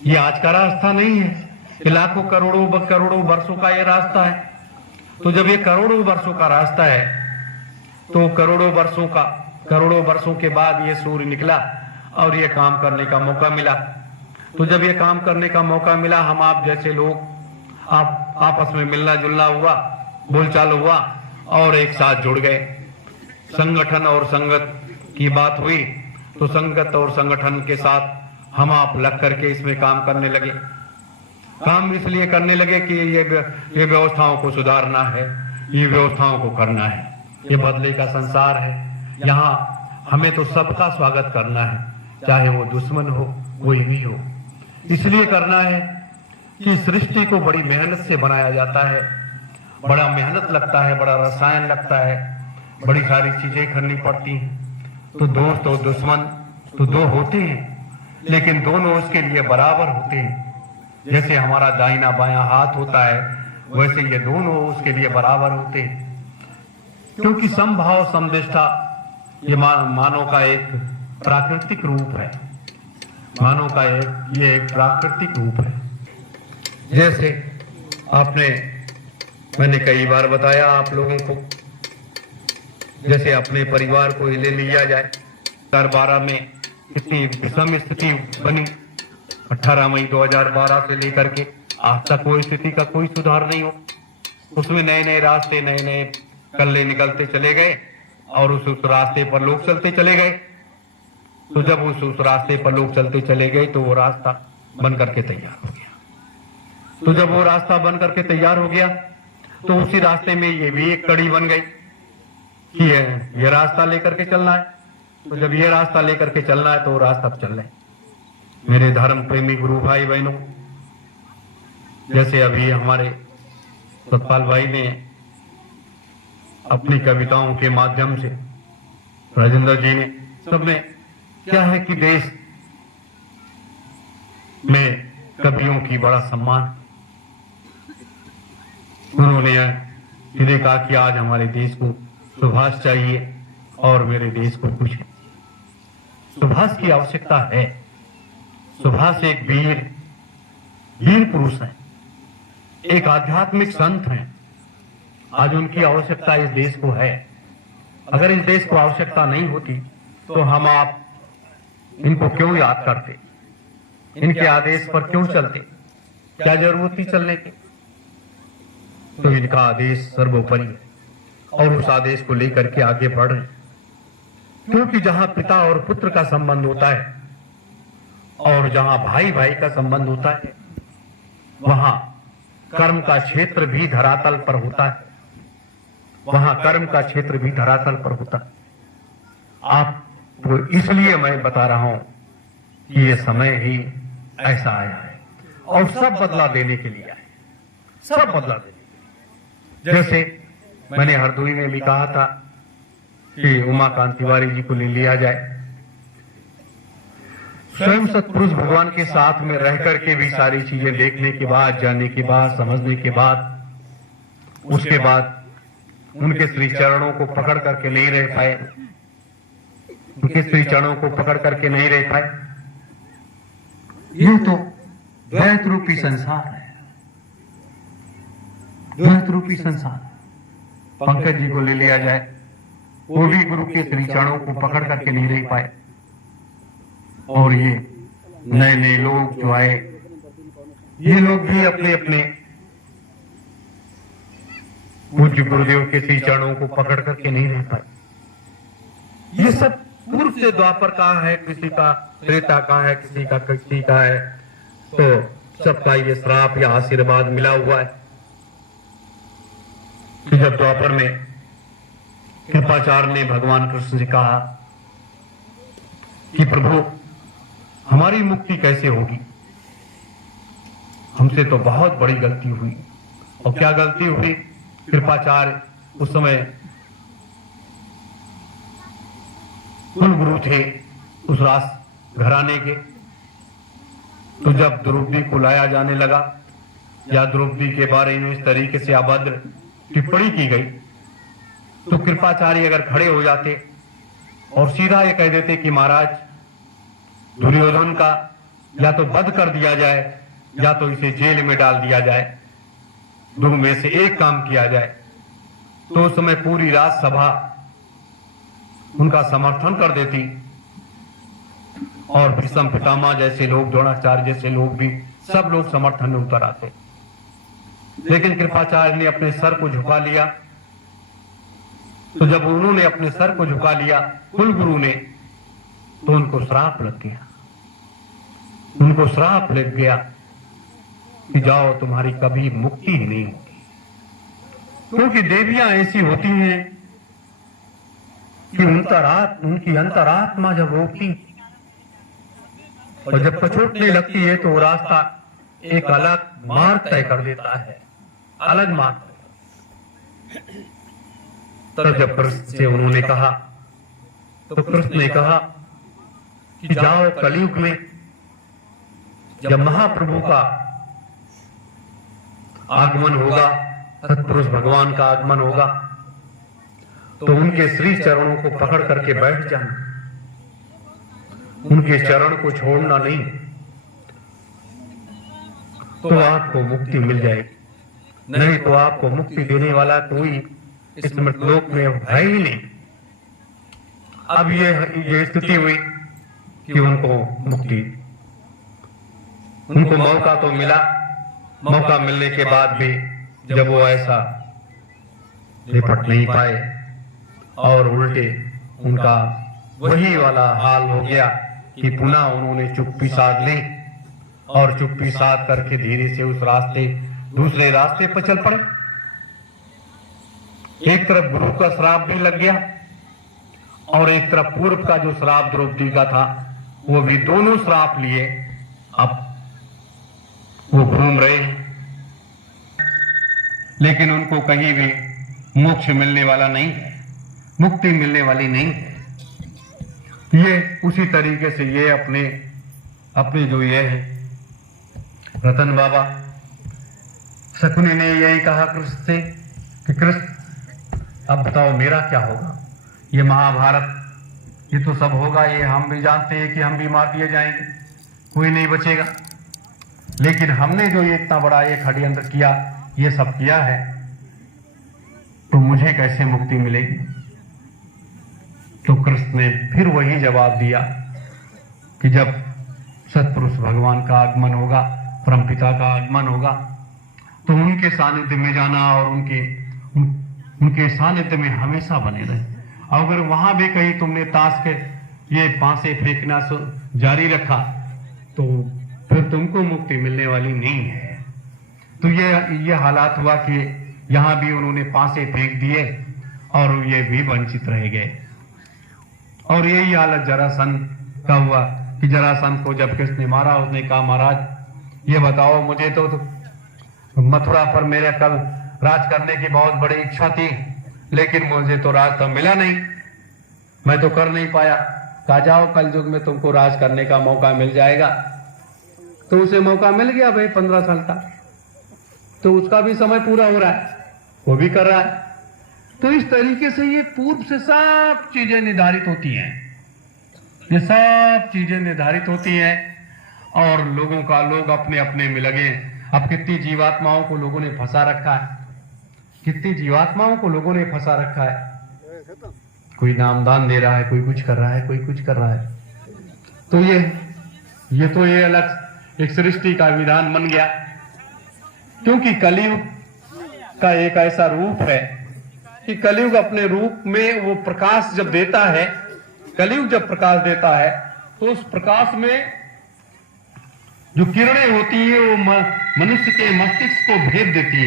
ये आज का रास्ता नहीं है, ये लाखों करोड़ों करोड़ों वर्षों का ये रास्ता है। तो जब ये करोड़ों वर्षों का रास्ता है, तो करोड़ों वर्षों के बाद ये सूर्य निकला और ये काम करने का मौका मिला। तो जब ये काम करने का मौका मिला, हम आप जैसे लोग आप आपस में मिलना जुलना हुआ, बोलचाल हुआ और एक साथ जुड़ गए। संगठन और संगत की बात हुई, तो संगत और संगठन के साथ हम आप लग करके इसमें काम करने लगे। काम इसलिए करने लगे कि ये व्यवस्थाओं को सुधारना है, ये व्यवस्थाओं को करना है। ये बदले का संसार है, यहाँ हमें तो सबका स्वागत करना है, चाहे वो दुश्मन हो कोई भी हो। इसलिए करना है कि सृष्टि को बड़ी मेहनत से बनाया जाता है, बड़ा मेहनत लगता है, बड़ा रसायन लगता है, बड़ी सारी चीजें करनी पड़ती हैं। तो दोस्त और दुश्मन तो दो होते हैं, लेकिन दोनों उसके लिए बराबर होते हैं। जैसे हमारा दाहिना बायां हाथ होता है, वैसे ये दोनों उसके लिए बराबर होते हैं। क्योंकि समभाव समनिष्ठा ये मानव का एक प्राकृतिक रूप है, मानव का ये एक प्राकृतिक रूप है। जैसे मैंने कई बार बताया आप लोगों को, जैसे अपने परिवार को ले लिया जाए। 2012 में कितनी विषम स्थिति बनी, 18 मई 2012 से लेकर के आज तक वो स्थिति का कोई सुधार नहीं हो। उसमें नए नए रास्ते, नए नए कल्ले निकलते चले गए और उस रास्ते पर लोग चलते चले गए। तो जब उस रास्ते पर लोग चलते चले गए, तो वो रास्ता बन करके तैयार हो गया। तो जब वो रास्ता बन करके तैयार हो गया, तो उसी रास्ते में ये भी एक कड़ी बन गई कि ये रास्ता लेकर के चलना है। तो जब ये रास्ता लेकर के चलना है, तो वो रास्ता चल रहे। मेरे धर्म प्रेमी गुरु भाई बहनों, जैसे अभी हमारे सतपाल भाई ने अपनी कविताओं के माध्यम से, राजेंद्र जी ने, सबने क्या है कि देश में कवियों की बड़ा सम्मान। उन्होंने इन्हें कहा कि आज हमारे देश को सुभाष चाहिए और मेरे देश को कुछ है। सुभाष की आवश्यकता है। सुभाष एक वीर पुरुष है, एक आध्यात्मिक संत हैं। आज उनकी आवश्यकता इस देश को है। अगर इस देश को आवश्यकता नहीं होती, तो हम आप इनको क्यों याद करते, इनके आदेश पर क्यों चलते, क्या जरूरत थी चलने की। तो इनका आदेश सर्वोपरि है और उस आदेश को लेकर के आगे बढ़ रहे हैं। क्योंकि जहां पिता और पुत्र का संबंध होता है और जहां भाई भाई का संबंध होता है, वहां कर्म का क्षेत्र भी धरातल पर होता है। वहां कर्म का क्षेत्र भी धरातल पर होता है। आपको इसलिए मैं बता रहा हूं कि ये समय ही ऐसा आया है और सब बदला देने के लिए आया है, सब बदला देने। जैसे मैंने हरदोई में भी कहा था कि उमाकांत तिवारी जी को ले लिया जाए। स्वयं सतपुरुष भगवान के साथ में रह करके भी सारी चीजें देखने के बाद, जानने के बाद, समझने के बाद, उसके बाद उनके श्री चरणों को पकड़ करके नहीं रह पाए, उनके श्री चरणों को पकड़ करके नहीं रह पाए। ये तो द्वैत रूपी संसार है, द्वैत रूपी संसार। पंकज जी को ले लिया जाए, वो भी गुरु के श्री चरणों को पकड़ करके नहीं रह पाए। और ये नए नए लोग जो आए, ये लोग भी अपने अपने पूज्य गुरुदेव के श्री चरणों को पकड़ करके नहीं रह पाए। ये सब पूर्व से द्वापर का है, किसी का त्रेता का है, किसी का है, तो सबका ये श्राप या आशीर्वाद मिला हुआ है कि जब द्वापर में कृपाचार्य ने भगवान कृष्ण से कहा कि प्रभु हमारी मुक्ति कैसे होगी, हमसे तो बहुत बड़ी गलती हुई। और क्या गलती हुई? कृपाचार्य उस समय कुल गुरु थे उस रास घराने के। तो जब द्रौपदी को लाया जाने लगा या द्रौपदी के बारे में इस तरीके से अभद्र टिप्पणी की गई, तो कृपाचार्य अगर खड़े हो जाते और सीधा ये कह देते कि महाराज दुर्योधन का या तो बंद कर दिया जाए या तो इसे जेल में डाल दिया जाए, दो में से एक काम किया जाए। तो उस समय पूरी राज्यसभा उनका समर्थन कर देती और भीष्म पितामह जैसे लोग, द्रोणाचार्य जैसे लोग भी, सब लोग समर्थन में उतर आते। लेकिन कृपाचार्य ने अपने सर को झुका लिया। तो जब उन्होंने अपने सर को झुका लिया कुलगुरु ने, तो उनको श्राप लग गया। उनको श्राप लग गया कि जाओ, तुम्हारी कभी मुक्ति ही नहीं होगी। क्योंकि देवियां ऐसी होती हैं कि उनकी अंतरात्मा जब रोकती और जब कचोटने लगती है तो रास्ता एक अलग मार्ग तय कर देता है, अलग मार्ग। तब जब कृष्ण से उन्होंने कहा तो कृष्ण ने कहा कि जाओ, कलयुग में जब महाप्रभु का आगमन होगा, सत्पुरुष भगवान का आगमन होगा, तो उनके श्री चरणों को पकड़ करके बैठ जाना, उनके चरण को छोड़ना नहीं, तो आपको मुक्ति मिल जाएगी। नहीं तो आपको मुक्ति देने वाला कोई इस मृतलोक में है ही नहीं। अब ये स्थिति हुई कि उनको मौका तो मिला। मौका मिलने के बाद भी जब वो ऐसा निपट नहीं पाए और उल्टे उनका वही वाला हाल हो गया कि पुनः उन्होंने चुप्पी साध ली और चुप्पी साध करके धीरे से उस दूसरे रास्ते पर चल पड़े। एक तरफ गुरु का श्राप भी लग गया और एक तरफ पूर्व का जो श्राप द्रौपदी का था, वो भी दोनों श्राप लिए अब वो घूम रहे हैं, लेकिन उनको कहीं भी मोक्ष मिलने वाला नहीं है, मुक्ति मिलने वाली नहीं है। ये उसी तरीके से ये अपने जो ये है रतन बाबा शकुनी ने यही कहा कृष्ण से कि कृष्ण अब बताओ मेरा क्या होगा। ये महाभारत ये तो सब होगा, ये हम भी जानते हैं कि हम भी मार दिए जाएंगे, कोई नहीं बचेगा। लेकिन हमने जो ये इतना बड़ा ये षड्यंत्र किया, ये सब किया है, तो मुझे कैसे मुक्ति मिलेगी। तो कृष्ण ने फिर वही जवाब दिया कि जब सत्पुरुष भगवान का आगमन होगा, परमपिता का आगमन होगा, तो उनके सानिध्य में जाना और उनके सानिध्य में हमेशा बने रहे। अगर वहां भी कहीं तुमने ताश के ये पांसे फेंकना जारी रखा तो फिर तुमको मुक्ति मिलने वाली नहीं है। तो ये हालात हुआ कि यहां भी उन्होंने पांसे फेंक दिए और ये भी वंचित रह गए। और यही हालत जरासंध का हुआ कि जरासंध को जब कृष्ण ने मारा, उसने कहा महाराज ये बताओ, मुझे तो मथुरा पर मेरे कल राज करने की बहुत बड़ी इच्छा थी, लेकिन मुझे तो राज तो मिला नहीं, मैं तो कर नहीं पाया। कहा जाओ कल युग में तुमको राज करने का मौका मिल जाएगा। तो उसे मौका मिल गया भाई 15 साल का, तो उसका भी समय पूरा हो रहा है, वो भी कर रहा है। तो इस तरीके से ये पूर्व से सब चीजें निर्धारित होती हैं, ये सब चीजें निर्धारित होती हैं और लोग अपने अपने में लगे। अब कितनी जीवात्माओं को लोगों ने फंसा रखा है, कितनी जीवात्माओं को लोगों ने फंसा रखा है। कोई नामदान दे रहा है, कोई कुछ कर रहा है, कोई कुछ कर रहा है। तो ये अलग एक सृष्टि का विधान बन गया, क्योंकि कलयुग का एक ऐसा रूप है कि कलयुग अपने रूप में वो प्रकाश जब देता है, कलयुग जब प्रकाश देता है तो उस प्रकाश में जो किरणें होती है वो मनुष्य के मस्तिष्क को भेद देती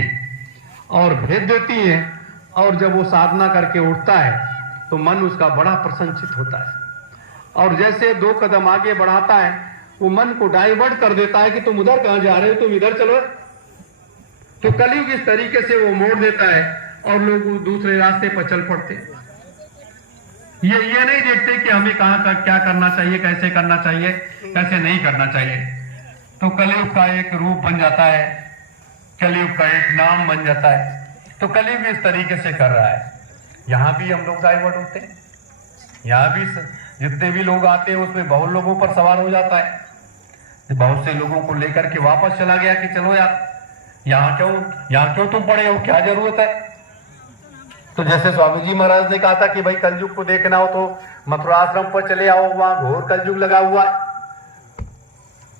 है और जब वो साधना करके उठता है तो मन उसका बड़ा प्रसन्नचित होता है। और जैसे 2 कदम आगे बढ़ाता है, वो मन को डाइवर्ट कर देता है कि तुम उधर कहां जा रहे हो, तुम इधर चलो। तो कलयुग इस तरीके से वो मोड़ देता है और लोग दूसरे रास्ते पर चल पड़ते। ये नहीं देखते कि हमें कहां क्या करना चाहिए, कैसे करना चाहिए, कैसे नहीं करना चाहिए। तो कलयुग का एक रूप बन जाता है, कलयुग का एक नाम बन जाता है। तो कलयुग इस तरीके से कर रहा है। यहां भी हम लोग डाइवर्ट होते हैं, यहां भी जितने भी लोग आते हैं उसमें बहुत लोगों पर सवार हो जाता है। बहुत से लोगों को लेकर के वापस चला गया कि चलो यार यहाँ क्यों तुम पड़े हो, क्या जरूरत है। तो जैसे स्वामी जी महाराज ने कहा था कि भाई कलयुग को देखना हो तो मथुरा आश्रम पर चले आओ, वहां घोर कलयुग लगा हुआ है।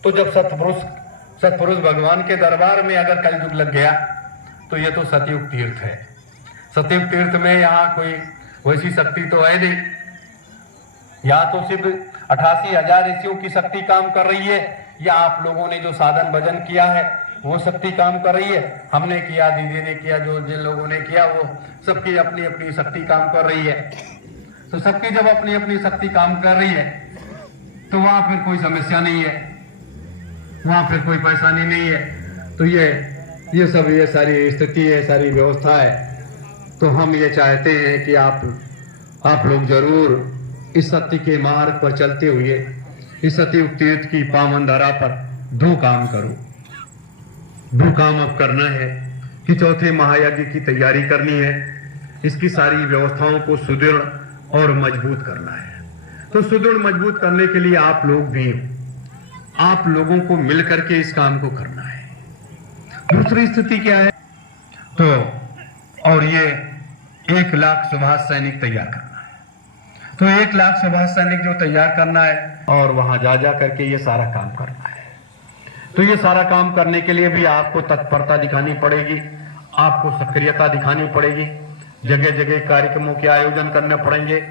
तो जब सतपुरुष भगवान के दरबार में अगर कलयुग लग गया तो ये तो सतयुग तीर्थ है। सतयुग तीर्थ में यहाँ कोई वैसी शक्ति तो है नहीं, यहाँ तो सिर्फ 88,000 ऋषियों की शक्ति काम कर रही है, या आप लोगों ने जो साधन भजन किया है वो शक्ति काम कर रही है, हमने किया, दीदी ने किया, जो जिन लोगों ने किया वो सबकी अपनी अपनी शक्ति काम कर रही है। तो सबकी जब अपनी अपनी शक्ति काम कर रही है तो वहां फिर कोई समस्या नहीं है, वहां फिर कोई परेशानी नहीं है। तो ये सब ये सारी स्थिति है, सारी व्यवस्था है। तो हम ये चाहते हैं कि आप लोग जरूर इस सत्य के मार्ग पर चलते हुए इस सतयुग तीर्थ की पावन धरा पर दो काम करो। दो काम अब करना है कि चौथे महायज्ञ की तैयारी करनी है, इसकी सारी व्यवस्थाओं को सुदृढ़ और मजबूत करना है। तो सुदृढ़ मजबूत करने के लिए आप लोग भी, आप लोगों को मिलकर के इस काम को करना है। दूसरी स्थिति क्या है, तो और ये 1 लाख सुभाष सैनिक तैयार करना है। तो 1 लाख सुभाष सैनिक जो तैयार करना है और वहां जा करके ये सारा काम करना है। तो ये सारा काम करने के लिए भी आपको तत्परता दिखानी पड़ेगी, आपको सक्रियता दिखानी पड़ेगी, जगह जगह कार्यक्रमों के आयोजन करने पड़ेंगे,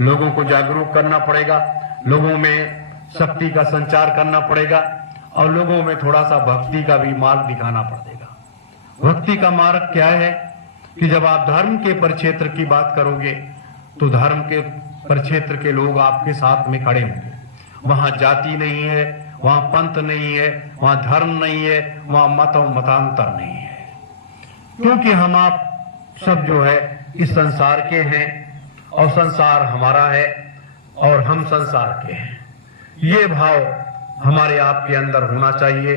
लोगों को जागरूक करना पड़ेगा, लोगों में शक्ति का संचार करना पड़ेगा और लोगों में थोड़ा सा भक्ति का भी मार्ग दिखाना पड़ेगा। भक्ति का मार्ग क्या है कि जब आप धर्म के परिक्षेत्र की बात करोगे तो धर्म के परिक्षेत्र के लोग आपके साथ में खड़े होंगे। वहां जाति नहीं है, वहां पंथ नहीं है, वहां धर्म नहीं है, वहां मत और मतांतर नहीं है, क्योंकि हम आप सब जो है इस संसार के हैं और संसार हमारा है और हम संसार के हैं। ये भाव हमारे आपके अंदर होना चाहिए।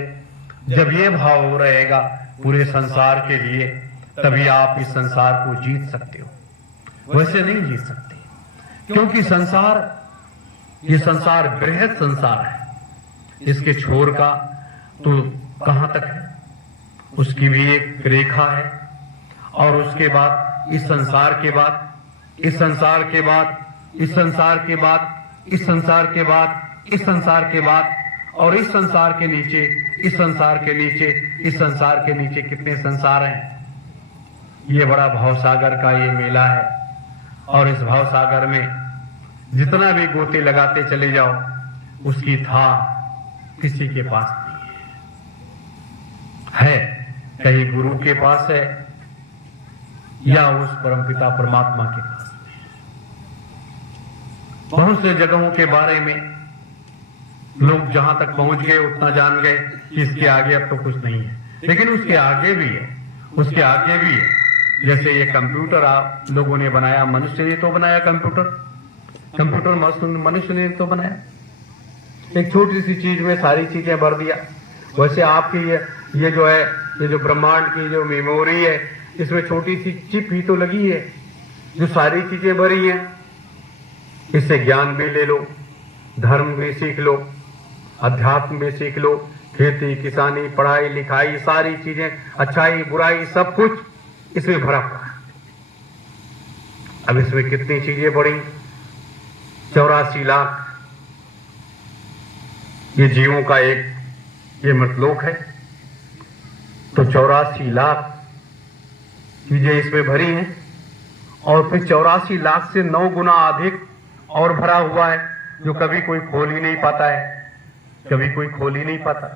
जब ये भाव रहेगा पूरे संसार के लिए, तभी आप इस संसार को जीत सकते हो, वैसे नहीं जीत सकते, क्योंकि ये संसार बृहद संसार है। इसके छोर का तो कहां तक है, उसकी भी एक रेखा है, और उसके बाद इस संसार के बाद, इस संसार के बाद, इस संसार के बाद, इस संसार के बाद, इस संसार के बाद, और इस संसार के नीचे, इस संसार के नीचे, इस संसार के नीचे कितने संसार हैं। ये बड़ा भवसागर का ये मेला है, और इस भवसागर में जितना भी गोते लगाते चले जाओ उसकी था किसी के पास नहीं है, कहीं गुरु के पास है या उस परमपिता परमात्मा के पास। बहुत से जगहों के बारे में लोग जहां तक पहुंच गए उतना जान गए कि इसके आगे अब तो कुछ नहीं है, लेकिन उसके आगे भी है, उसके आगे भी है। जैसे ये कंप्यूटर आप लोगों ने बनाया, मनुष्य ने तो बनाया कंप्यूटर मनुष्य ने तो बनाया, एक छोटी सी चीज में सारी चीजें भर दिया। वैसे आपकी ये जो है, ये जो ब्रह्मांड की जो मेमोरी है, इसमें छोटी सी चिप ही तो लगी है जो सारी चीजें भरी हैं। इससे ज्ञान भी ले लो, धर्म भी सीख लो, अध्यात्म भी सीख लो, खेती किसानी पढ़ाई लिखाई सारी चीजें, अच्छाई बुराई सब कुछ इसमें भरा पड़ा है। अब इसमें कितनी चीजें बढ़ी, 84 लाख ये जीवों का एक ये मतलोक है। तो 84 लाख चीजें इसमें भरी हैं, और फिर 84 लाख से 9 गुना अधिक और भरा हुआ है जो कभी कोई खोल ही नहीं पाता है, कभी कोई खोल ही नहीं पाता।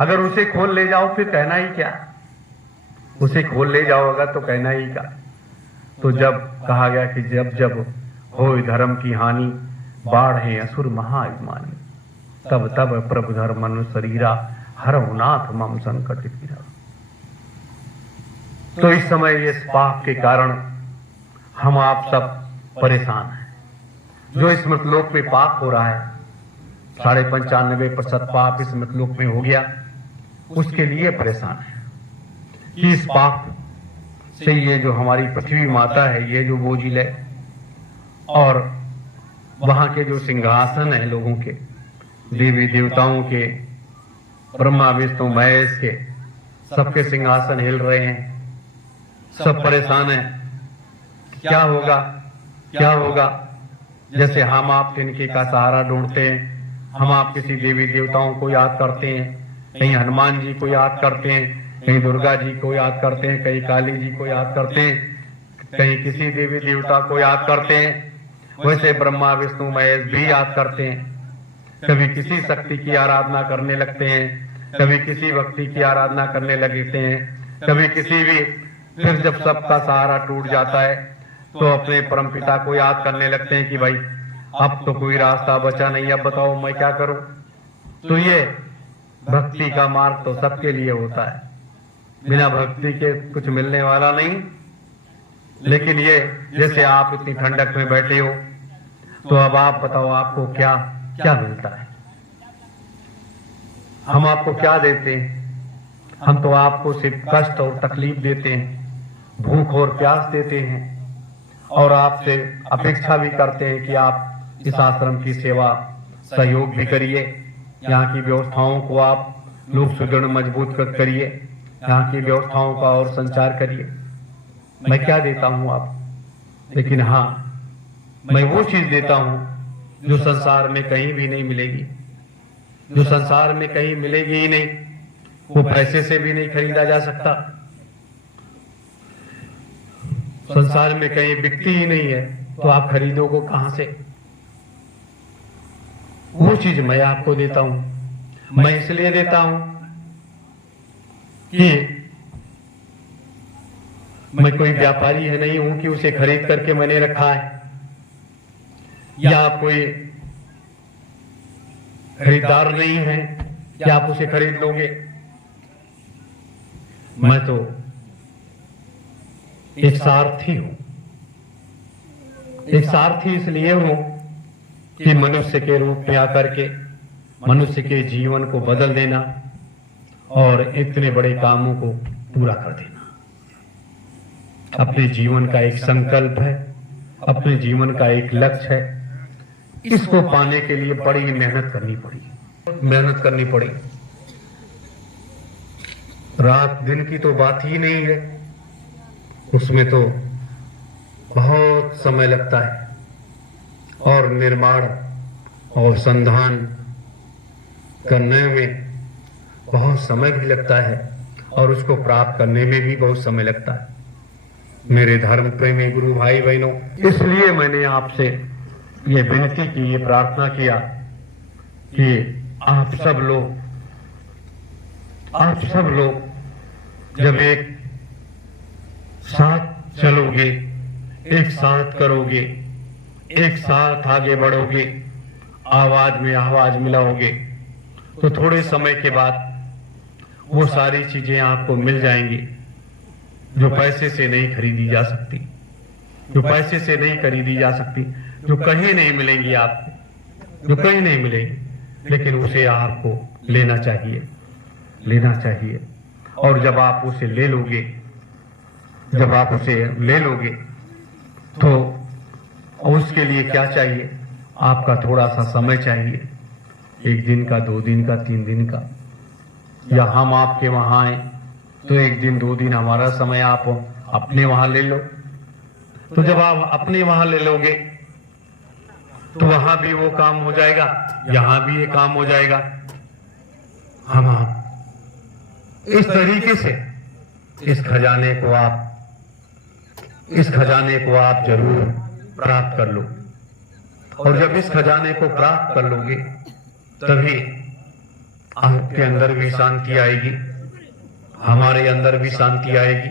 अगर उसे खोल ले जाओ फिर कहना ही क्या, उसे खोल ले जाओगा तो कहना ही क्या। तो जब कहा गया कि जब जब हो धर्म की हानि, बाढ़ है असुर महाअभिमानी, तब तब प्रभु धर्म मनु शरीरा, हरहु नाथ मम संकट पीरा। तो इस समय इस पाप के कारण हम आप सब परेशान हैं। जो इस मृतलोक में पाप हो रहा है, 95% पाप इस मृतलोक में हो गया, उसके लिए परेशान है कि इस पाप से ये जो हमारी पृथ्वी माता है, ये जो बोझिल है, और वहां के जो सिंहासन है लोगों के, देवी देवताओं के, ब्रह्मा विष्णु महेश के सबके सिंहासन हिल रहे हैं, सब परेशान हैं, क्या होगा क्या होगा। जैसे हम आप तिनके का सहारा ढूंढते हैं, हम आप किसी देवी देवताओं को याद करते हैं, कहीं हनुमान जी को याद करते हैं, कहीं दुर्गा जी को याद करते हैं, कहीं काली जी को याद करते हैं, कहीं किसी देवी देवता को याद करते हैं, वैसे ब्रह्मा विष्णु महेश भी याद करते हैं। कभी किसी शक्ति की आराधना करने लगते हैं, कभी किसी भक्ति की आराधना करने लगते हैं, कभी किसी भी। फिर जब सबका सहारा टूट जाता है तो अपने परमपिता को याद करने लगते हैं कि भाई अब तो कोई रास्ता बचा नहीं, अब बताओ मैं क्या करूं। तो ये भक्ति का मार्ग तो सबके लिए होता है, बिना भक्ति के कुछ मिलने वाला नहीं। लेकिन ये जैसे आप इतनी ठंडक में बैठे हो, तो अब आप बताओ आपको क्या क्या मिलता है। हम आपको क्या देते हैं? हम तो आपको सिर्फ कष्ट और तकलीफ देते हैं, भूख और प्यास देते हैं, और आपसे अपेक्षा भी करते हैं कि आप इस आश्रम की सेवा सहयोग भी करिए, यहाँ की व्यवस्थाओं को आप लोग सुदृढ़ मजबूत करिए, यहाँ की व्यवस्थाओं का और संचार करिए। मैं क्या देता हूँ आप? लेकिन हाँ, मैं वो चीज देता हूँ जो संसार में कहीं भी नहीं मिलेगी, जो संसार में कहीं मिलेगी ही नहीं, वो पैसे से भी नहीं खरीदा जा सकता, संसार में कहीं बिकती ही नहीं है, तो आप खरीदोगे कहां से? वो चीज मैं आपको देता हूं। मैं इसलिए देता हूं कि मैं कोई व्यापारी है नहीं हूं कि उसे खरीद करके मैंने रखा है, या आप कोई खरीदार नहीं है कि आप उसे खरीद लोगे। मैं तो एक सारथी हूं। एक सारथी इसलिए हूं कि मनुष्य के रूप में आकर के मनुष्य के जीवन को बदल देना और इतने बड़े कामों को पूरा कर देना अपने जीवन का एक संकल्प है, अपने जीवन का एक लक्ष्य है। इसको पाने के लिए बड़ी मेहनत करनी पड़ी। रात दिन की तो बात ही नहीं है, उसमें तो बहुत समय लगता है, और निर्माण और संधान करने में बहुत समय भी लगता है, और उसको प्राप्त करने में भी बहुत समय लगता है। मेरे धर्म प्रेमी गुरु भाई बहनों, इसलिए मैंने आपसे ये विनती की, ये प्रार्थना किया कि आप सब लोग जब एक साथ चलोगे, एक साथ करोगे, एक साथ आगे बढ़ोगे, आवाज में आवाज मिलाओगे, तो थोड़े समय के बाद वो सारी चीजें आपको मिल जाएंगी जो पैसे से नहीं खरीदी जा सकती, जो पैसे से नहीं खरीदी जा सकती, जो कहीं नहीं मिलेंगी आपको, जो कहीं नहीं मिलेंगी। लेकिन उसे आपको लेना चाहिए। और जब आप उसे ले लोगे, तो उसके लिए क्या चाहिए? आपका थोड़ा सा समय चाहिए, 1 दिन का, 2 दिन का, 3 दिन का, या हम आपके वहां आए तो 1 दिन 2 दिन हमारा समय आप अपने वहां ले लो। तो जब आप अपने वहां ले लोगे तो वहां भी वो काम हो जाएगा, यहां भी ये काम हो जाएगा। हम आप इस तरीके से इस खजाने को आप जरूर प्राप्त कर लो। और जब इस खजाने को प्राप्त कर लोगे, तभी आपके अंदर भी शांति आएगी, हमारे अंदर भी शांति आएगी,